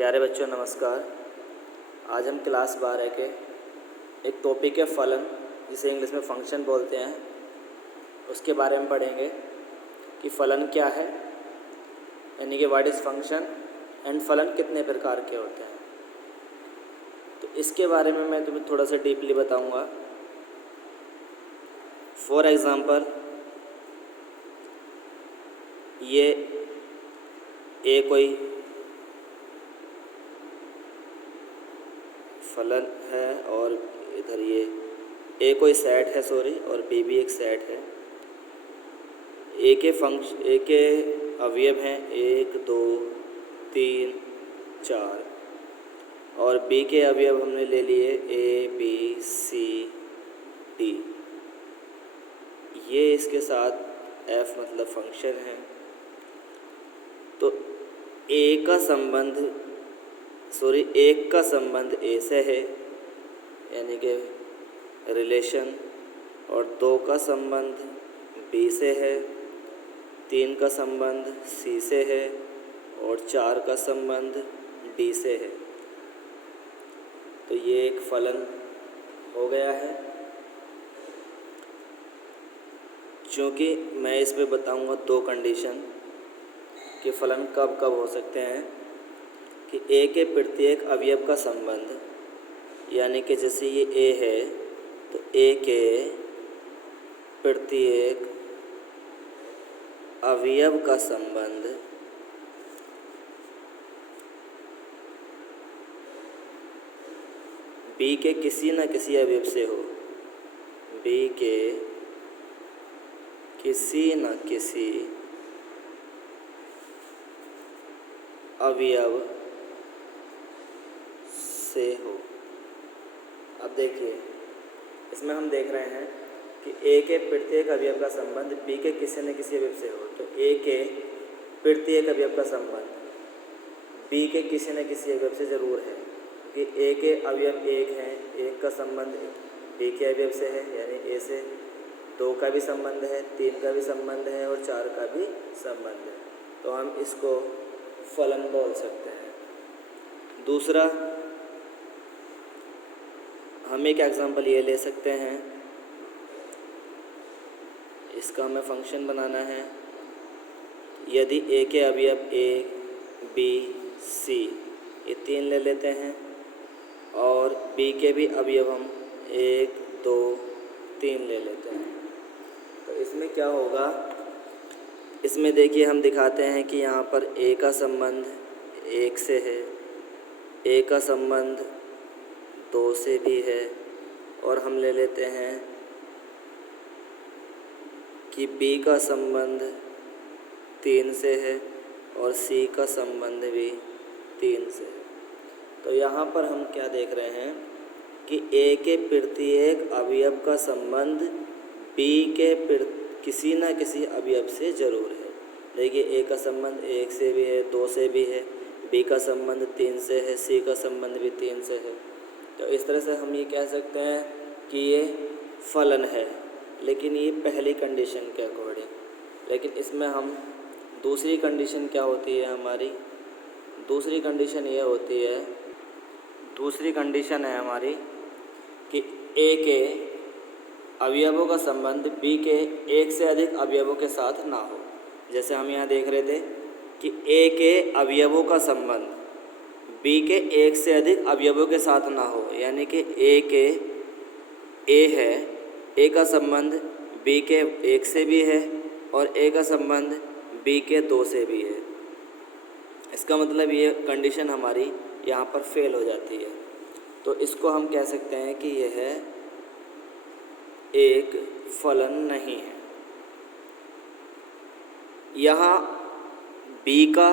प्यारे बच्चों नमस्कार। आज हम क्लास 12 के एक टॉपिक है फलन, जिसे इंग्लिश में फंक्शन बोलते हैं, उसके बारे में पढ़ेंगे कि फ़लन क्या है, यानी कि व्हाट इज़ फंक्शन एंड फलन कितने प्रकार के होते हैं। तो इसके बारे में मैं तुम्हें थोड़ा सा डीपली बताऊंगा। फॉर एग्ज़ाम्पल, ये कोई फलन है और इधर ए कोई सेट है और बी भी एक सेट है। ए के अवयव हैं 1 2 3 4 और बी के अवयव हमने ले लिए ए बी सी डी। ये इसके साथ एफ मतलब फंक्शन है। तो एक का संबंध ए से है, यानी कि रिलेशन, और 2 का संबंध बी से है, 3 का संबंध सी से है और 4 का संबंध डी से है। तो ये एक फलन हो गया है। क्योंकि मैं इस पे बताऊंगा 2 कंडीशन कि फलन कब कब हो सकते हैं, कि ए के प्रत्येक अवयव का संबंध, यानी कि जैसे ये ए है तो ए के प्रत्येक अवयव का संबंध बी के किसी न किसी अवयव से हो, बी के किसी न किसी अवयव से हो। अब देखिए, इसमें हम देख रहे हैं कि ए के प्रत्येक अवयव का संबंध बी के किसी न किसी अवयव से हो। तो ए के प्रत्येक अवयव का संबंध बी के किसी न किसी अवयव से ज़रूर है, कि ए के अवयव 1 हैं, 1 का संबंध बी के अवयव से है, यानी ए से 2 का भी संबंध है, 3 का भी संबंध है और 4 का भी संबंध है। तो हम इसको फलन बोल सकते हैं। दूसरा, हम एक एग्जांपल ये ले सकते हैं, इसका हमें फंक्शन बनाना है। यदि ए के अवयव ए बी सी ये 3 ले लेते हैं और बी के भी अवयव हम 1 2 3 ले लेते हैं, तो इसमें क्या होगा, इसमें देखिए हम दिखाते हैं कि यहाँ पर ए का संबंध 1 से है, ए का संबंध 2 से भी है, और हम ले लेते हैं कि बी का संबंध 3 से है और सी का संबंध भी 3 से है। तो यहाँ पर हम क्या देख रहे हैं कि ए के प्रत्येक अवयव का संबंध बी के किसी न किसी अवयव से ज़रूर है। देखिए, ए का संबंध 1 से भी है, 2 से भी है, बी का संबंध 3 से है, सी का संबंध भी 3 से है। तो इस तरह से हम ये कह सकते हैं कि ये फलन है, लेकिन ये पहली कंडीशन के अकॉर्डिंग। लेकिन इसमें हम दूसरी कंडीशन क्या होती है हमारी, दूसरी कंडीशन ये होती है, दूसरी कंडीशन है हमारी कि ए के अवयवों का संबंध बी के 1 से अधिक अवयवों के साथ ना हो। जैसे हम यहाँ देख रहे थे कि ए के अवयवों का संबंध बी के 1 से अधिक अवयवों के साथ ना हो, यानी कि ए है, ए का संबंध बी के 1 से भी है और ए का संबंध बी के 2 से भी है। इसका मतलब ये कंडीशन हमारी यहाँ पर फेल हो जाती है। तो इसको हम कह सकते हैं कि यह एक फलन नहीं है। यहाँ बी का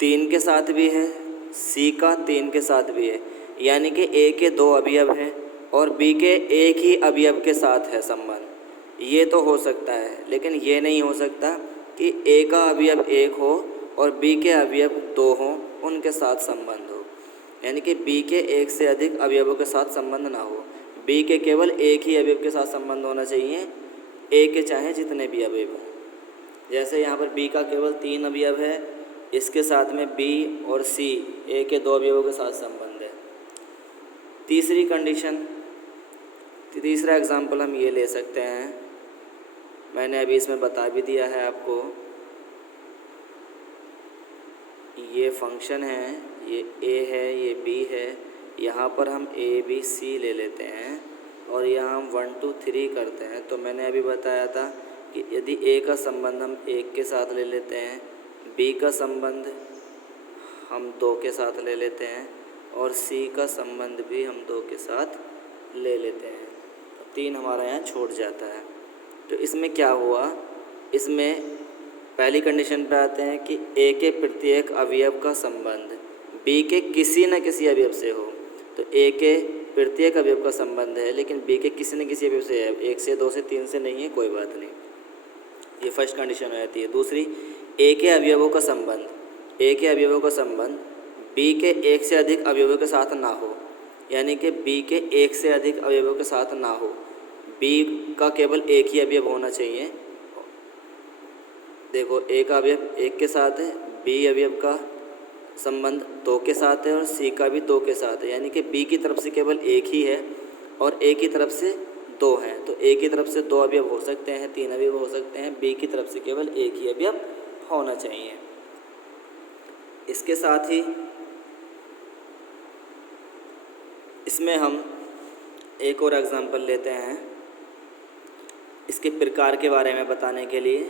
3 के साथ भी है, सी का 3 के साथ भी है, यानी कि ए के 2 अवयव हैं और बी के 1 ही अवयव के साथ है संबंध। ये तो हो सकता है, लेकिन ये नहीं हो सकता कि ए का अवयव 1 हो और बी के अवयव 2 हों, उनके साथ संबंध हो। यानी कि बी के 1 से अधिक अवयवों के साथ संबंध ना हो, बी के केवल 1 ही अवयव के साथ संबंध होना चाहिए, ए के चाहे जितने भी अवयव हों। जैसे यहाँ पर बी का केवल 3 अवयव है, इसके साथ में बी और सी ए के दो अवयवों के साथ संबंध है। तीसरी कंडीशन, तीसरा एग्जाम्पल हम ये ले सकते हैं, मैंने अभी इसमें बता भी दिया है आपको। ये फंक्शन है, ये ए है, ये बी है, यहाँ पर हम ए बी सी ले लेते हैं और यहाँ हम 1 2 3 करते हैं। तो मैंने अभी बताया था कि यदि ए का संबंध हम 1 के साथ ले लेते हैं, बी का संबंध हम 2 के साथ ले लेते हैं और सी का संबंध भी हम 2 के साथ ले लेते हैं, तो 3 हमारा यहाँ छूट जाता है। तो इसमें क्या हुआ, इसमें पहली कंडीशन पे आते हैं कि ए के प्रत्येक अवयव का संबंध बी के किसी न किसी अवयव से हो। तो ए के प्रत्येक अवयव का संबंध है, लेकिन बी के किसी न किसी अवयव से है, 1 से 2 से 3 से नहीं है, कोई बात नहीं। ये फर्स्ट कंडीशन हो जाती है। दूसरी, ए के अवयवों का संबंध, ए के अवयवों का संबंध बी के 1 से अधिक अवयवों के साथ ना हो, यानी कि बी के 1 से अधिक अवयवों के साथ ना हो, बी का केवल एक ही अवयव होना चाहिए। देखो, ए का अवयव 1 के साथ है, बी अवयव का संबंध 2 के साथ है और सी का भी 2 के साथ है, यानी कि बी की तरफ से केवल एक ही है और ए की तरफ से 2 हैं। तो ए की तरफ से 2 अवयव हो सकते हैं, 3 अवयव हो सकते हैं, बी की तरफ से केवल एक ही अवयव होना चाहिए। इसके साथ ही इसमें हम एक और एग्जांपल लेते हैं इसके प्रकार के बारे में बताने के लिए।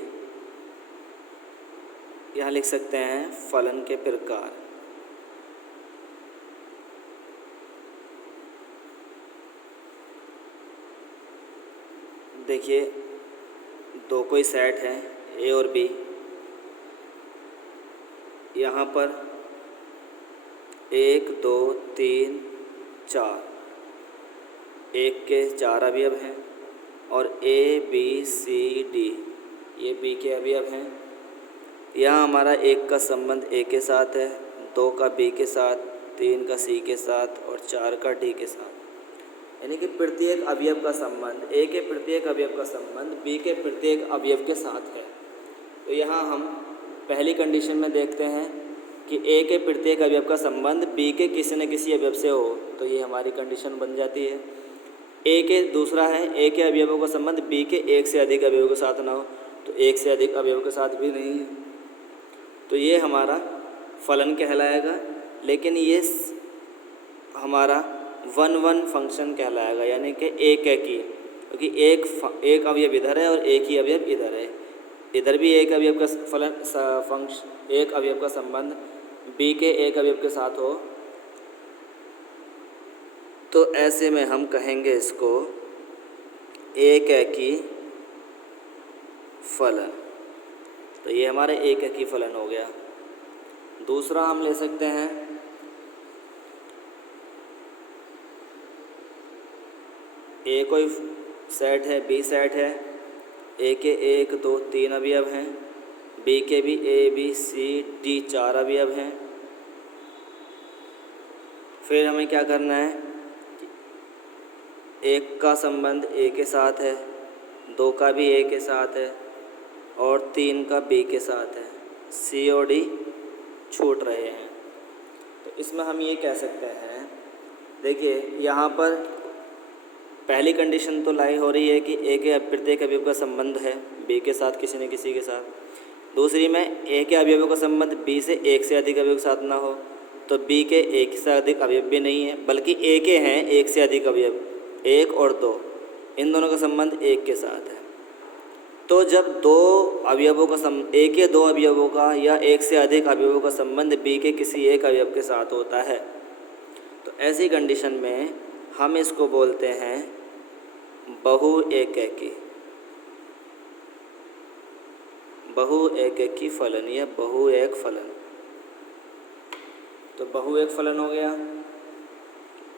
यहाँ लिख सकते हैं फलन के प्रकार। देखिए, दो कोई सेट है ए और बी, यहाँ पर 1 2 3 4, 1 के 4 अवयव हैं और ए बी सी डी ये बी के अवयव हैं। यहाँ हमारा 1 का संबंध ए के साथ है, 2 का बी के साथ, 3 का सी के साथ और 4 का डी के साथ, यानी कि प्रत्येक अवयव का संबंध, ए के प्रत्येक अवयव का संबंध बी के प्रत्येक अवयव के साथ है। तो यहाँ हम पहली कंडीशन में देखते हैं कि ए के प्रत्येक अवयव का संबंध बी के किसी न किसी अवयव से हो, तो ये हमारी कंडीशन बन जाती है। ए के दूसरा है, ए के अवयवों का संबंध बी के 1 से अधिक अवयवों के साथ ना हो, तो 1 से अधिक अवयवों के साथ भी नहीं है, तो ये हमारा फलन कहलाएगा। लेकिन ये हमारा 1-1 फंक्शन कहलाएगा, यानी कि एक ही, क्योंकि एक अवयव इधर है और एक ही अवयव इधर है। इधर भी एक अवयव का फंक्शन, एक अवयव का संबंध बी के एक अवयव के साथ हो, तो ऐसे में हम कहेंगे इसको एक एकी फलन। तो ये हमारे एक एकी फलन हो गया। दूसरा हम ले सकते हैं ए कोई सेट है, बी सेट है, ए के 1 2 3 अवयव हैं, बी के भी ए बी सी डी 4 अवयव हैं। फिर हमें क्या करना है, 1 का संबंध ए के साथ है, 2 का भी ए के साथ है और 3 का बी के साथ है, सी और डी छूट रहे हैं। तो इसमें हम ये कह सकते हैं, देखिए यहाँ पर पहली कंडीशन तो लाई हो रही है कि ए के प्रत्येक अवयव का संबंध है बी के साथ किसी न किसी के साथ। दूसरी में ए के अवयवों का संबंध बी से 1 से अधिक अवयव के साथ ना हो, तो बी के 1 से अधिक अवयव भी नहीं है, बल्कि ए के हैं 1 से अधिक अवयव, 1 और 2, इन दोनों का संबंध 1 के साथ है। तो जब दो अवयवों का ए के 2 अवयवों का या 1 से अधिक अवयवों का संबंध बी के किसी एक अवयव के साथ होता है, तो ऐसी कंडीशन में हम इसको बोलते हैं बहु एकैकी, बहु एकैकी फलन या बहु एक फलन। तो बहु एक फलन हो गया।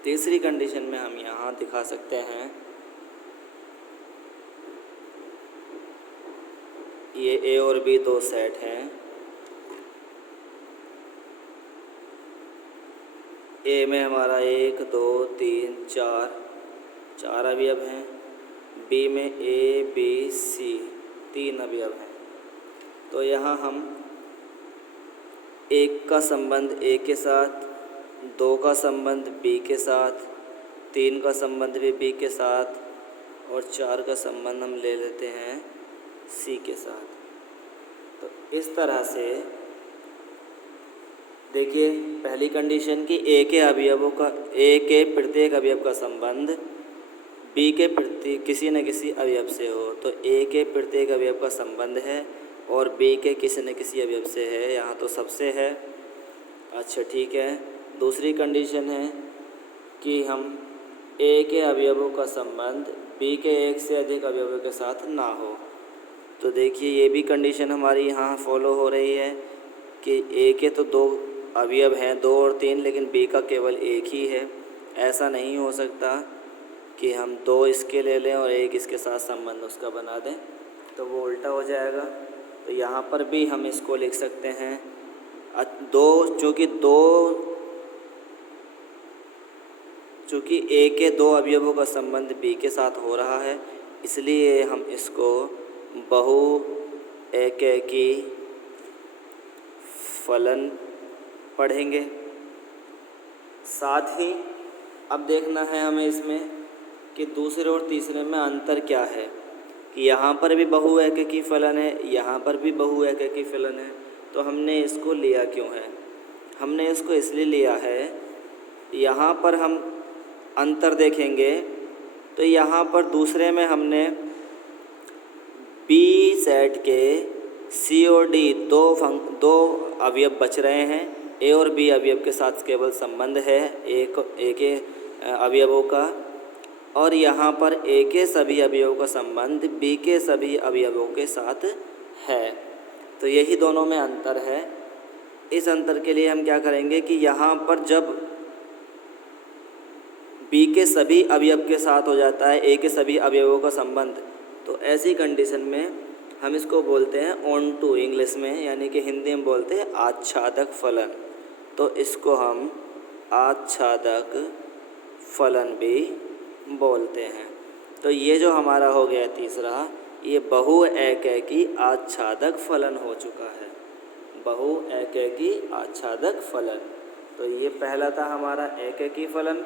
तीसरी कंडीशन में हम यहाँ दिखा सकते हैं, ये ए और बी 2 सेट हैं, ए में हमारा 1 2 3 4 अवयव हैं, बी में ए बी सी 3 अवयव हैं। तो यहाँ हम 1 का संबंध ए के साथ, 2 का संबंध बी के साथ, 3 का संबंध भी बी के साथ और 4 का संबंध हम ले लेते हैं सी के साथ। तो इस तरह से देखिए, पहली कंडीशन की ए के प्रत्येक अवयव का संबंध बी के किसी न किसी अवयव से हो। तो ए के प्रत्येक अवयव का संबंध है और बी के किसी न किसी अवयव से है, यहाँ तो सबसे है। अच्छा ठीक है। दूसरी कंडीशन है कि हम ए के अवयवों का संबंध बी के एक से अधिक अवयवों के साथ ना हो। तो देखिए, ये भी कंडीशन हमारी यहाँ फॉलो हो रही है कि ए के तो 2 अवयव हैं, 2 और 3, लेकिन बी का केवल एक ही है। ऐसा नहीं हो सकता कि हम 2 इसके ले लें और 1 इसके साथ संबंध उसका बना दें, तो वो उल्टा हो जाएगा। तो यहाँ पर भी हम इसको लिख सकते हैं 2, चूँकि ए के 2 अवयवों का संबंध बी के साथ हो रहा है, इसलिए हम इसको बहु एकैकी फलन पढ़ेंगे। साथ ही अब देखना है हमें इसमें कि दूसरे और तीसरे में अंतर क्या है, कि यहाँ पर भी बहु एकैकी फलन है, यहाँ पर भी बहु एकैकी फलन है। तो हमने इसको लिया क्यों है? हमने इसको इसलिए लिया है, यहाँ पर हम अंतर देखेंगे तो यहाँ पर दूसरे में हमने बी सेट के सी और डी दो अवयव बच रहे हैं। ए और बी अवयव के साथ केवल संबंध है ए के अवयवों का, और यहाँ पर ए के सभी अवयवों का संबंध बी के सभी अवयवों के साथ है। तो यही दोनों में अंतर है। इस अंतर के लिए हम क्या करेंगे कि यहाँ पर जब बी के सभी अवयव के साथ हो जाता है ए के सभी अवयवों का संबंध, तो ऐसी कंडीशन में हम इसको बोलते हैं ऑन टू इंग्लिश में, यानी कि हिंदी में बोलते हैं आच्छादक फलन। तो इसको हम आच्छादक फलन भी बोलते हैं। तो ये जो हमारा हो गया तीसरा, ये बहु एकैकी आच्छादक फलन हो चुका है, बहु एकैकी आच्छादक फलन। तो ये पहला था हमारा एकैकी फलन,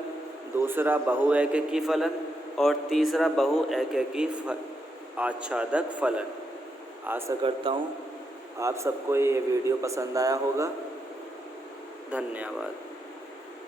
दूसरा बहु एकैकी फलन और तीसरा बहु एकैकी आच्छादक फलन। आशा करता हूँ आप सबको ये वीडियो पसंद आया होगा। धन्यवाद।